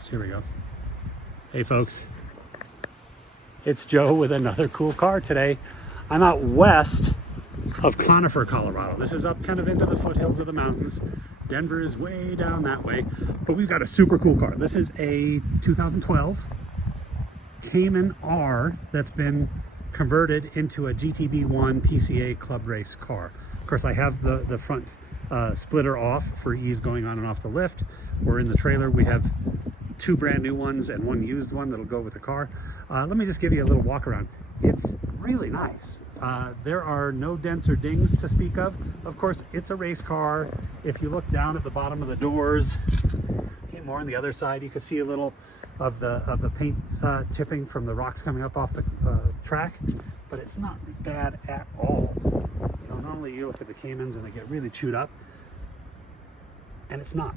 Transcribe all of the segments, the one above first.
this. Here we go. Hey folks, it's Joe with another cool car today. I'm out west of Conifer, Colorado. This is up kind of into the foothills of the mountains. Denver is way down that way, but we've got a super cool car. This is a 2012 Cayman R that's been converted into a GTB1 PCA club race car. Of course, I have the front splitter off for ease going on and off the lift. We're in the trailer. We have two brand new ones and one used one that'll go with the car. Let me just give you a little walk around. It's really nice. There are no dents or dings to speak of. Of course, it's a race car. If you look down at the bottom of the doors, okay, more on the other side, you can see a little of the paint chipping from the rocks coming up off the track, but it's not bad at all. You know, normally you look at the Caymans and they get really chewed up, and it's not.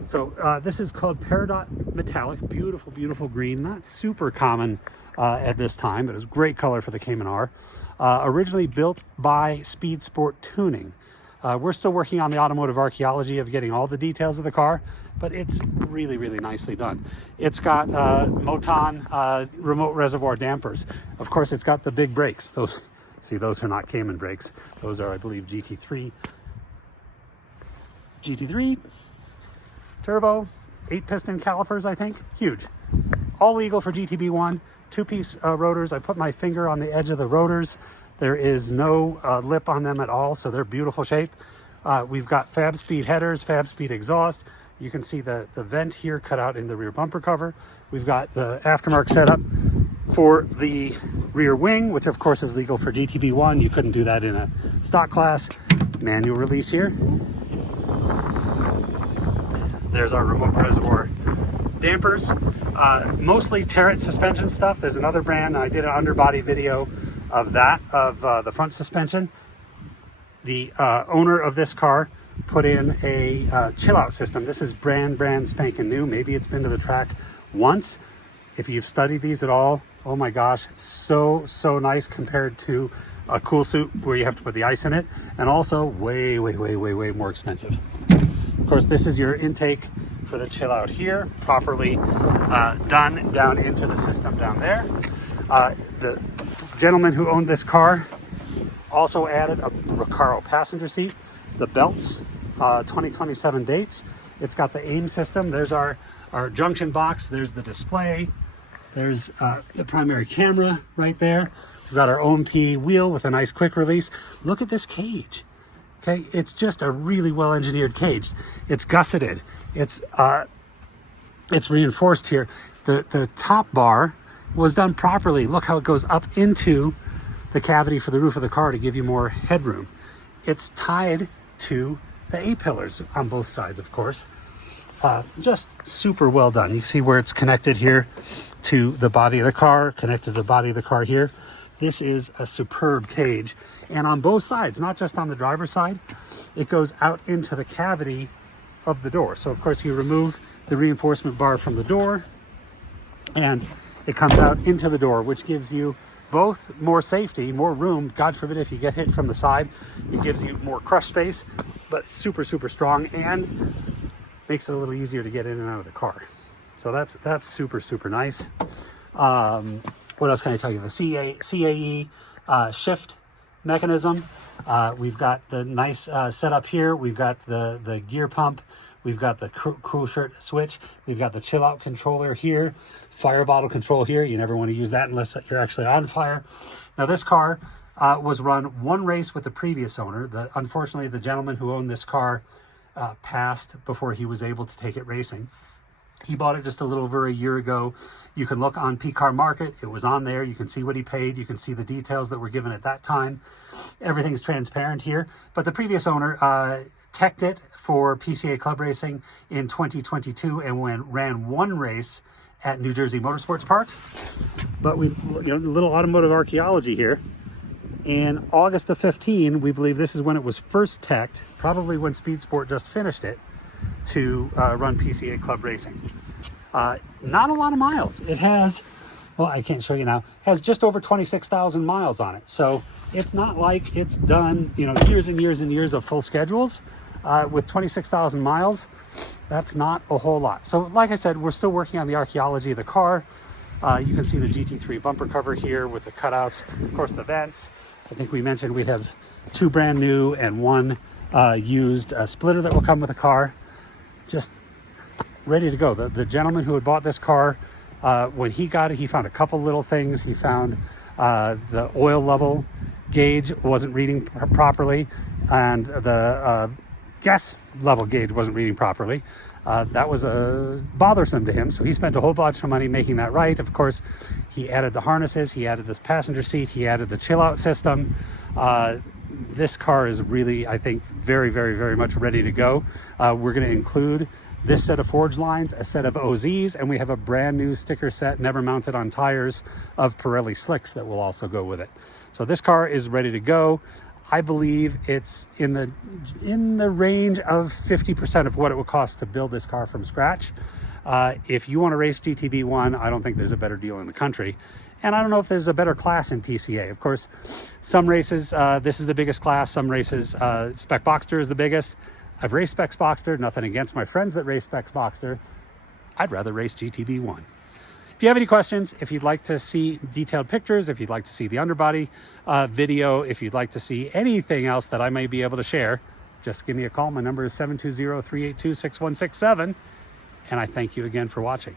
So this is called Peridot Metallic, beautiful, beautiful green, not super common at this time, but it's a great color for the Cayman R. Originally built by Speedsport Tuning. We're still working on the automotive archaeology of getting all the details of the car, but it's really, really nicely done. It's got Moton remote reservoir dampers. Of course, it's got the big brakes. Those are not Cayman brakes. Those are, I believe, GT3 turbo, 8-piston calipers, I think. Huge. All legal for GTB1. Two-piece rotors. I put my finger on the edge of the rotors. There is no lip on them at all, so they're beautiful shape. We've got Fab Speed headers, Fab Speed exhaust. You can see the vent here cut out in the rear bumper cover. We've got the aftermarket setup for the rear wing, which of course is legal for GTB1. You couldn't do that in a stock class. Manual release here. There's our remote reservoir dampers. Mostly Tarret suspension stuff. There's another brand. I did an underbody video of that, of the front suspension. The owner of this car put in a Chillout system. This is brand spanking new. Maybe it's been to the track once. If you've studied these at all, oh my gosh, so nice compared to a cool suit where you have to put the ice in it, and also way more expensive. Of course, this is your intake for the Chillout here, properly done down into the system down there. The gentleman who owned this car also added a Recaro passenger seat, the belts, 2027 dates. It's got the AIM system. There's our junction box. There's the display. There's the primary camera right there. We've got our OMP wheel with a nice quick release. Look at this cage. Okay, it's just a really well-engineered cage. It's gusseted. It's reinforced here. The top bar was done properly. Look how it goes up into the cavity for the roof of the car to give you more headroom. It's tied to the A-pillars on both sides, of course. Just super well done. You can see where it's connected here to the body of the car, connected to the body of the car here. This is a superb cage. And on both sides, not just on the driver's side, it goes out into the cavity of the door. So of course you remove the reinforcement bar from the door and it comes out into the door, which gives you both more safety, more room. God forbid if you get hit from the side, it gives you more crush space, but super strong and makes it a little easier to get in and out of the car. So that's super nice. What else can I tell you? The CAE shift mechanism. We've got the nice setup here. We've got the gear pump. We've got the cool shirt switch. We've got the chill out controller here. Fire bottle control here. You never want to use that unless you're actually on fire. Now this car was run one race with the previous owner. Unfortunately, the gentleman who owned this car passed before he was able to take it racing. He bought it just a little over a year ago. You can look on PCAR Market. It was on there. You can see what he paid. You can see the details that were given at that time. Everything's transparent here. But the previous owner teched it for PCA Club Racing in 2022 and ran one race at New Jersey Motorsports Park. But we, a little automotive archaeology here. In August of 15, we believe this is when it was first teched, probably when Speedsport just finished it, to run PCA Club Racing. Not a lot of miles. It has, well, I can't show you now, has just over 26,000 miles on it. So it's not like it's done, years and years and years of full schedules. with 26,000 miles, that's not a whole lot. So like I said, we're still working on the archaeology of the car. You can see the GT3 bumper cover here with the cutouts, of course the vents. I think we mentioned we have 2 brand new and 1 used splitter that will come with the car. Just ready to go. The gentleman who had bought this car, when he got it, he found a couple little things. He found the oil level gauge wasn't reading properly, and the gas level gauge wasn't reading properly. That was bothersome to him, so he spent a whole bunch of money making that right. Of course, he added the harnesses, he added this passenger seat, he added the Chillout system. This car is really, I think, very, very, very much ready to go. We're going to include this set of forge lines, a set of OZs, and we have a brand new sticker set, never mounted on tires, of Pirelli slicks that will also go with it. So this car is ready to go. I believe it's in the range of 50% of what it would cost to build this car from scratch. If you want to race GTB1, I don't think there's a better deal in the country. And I don't know if there's a better class in PCA. Of course, some races, this is the biggest class. Some races, Spec Boxster is the biggest. I've raced Spec Boxster, nothing against my friends that race Spec Boxster. I'd rather race GTB1. If you have any questions, if you'd like to see detailed pictures, if you'd like to see the underbody video, if you'd like to see anything else that I may be able to share, just give me a call. My number is 720-382-6167. And I thank you again for watching.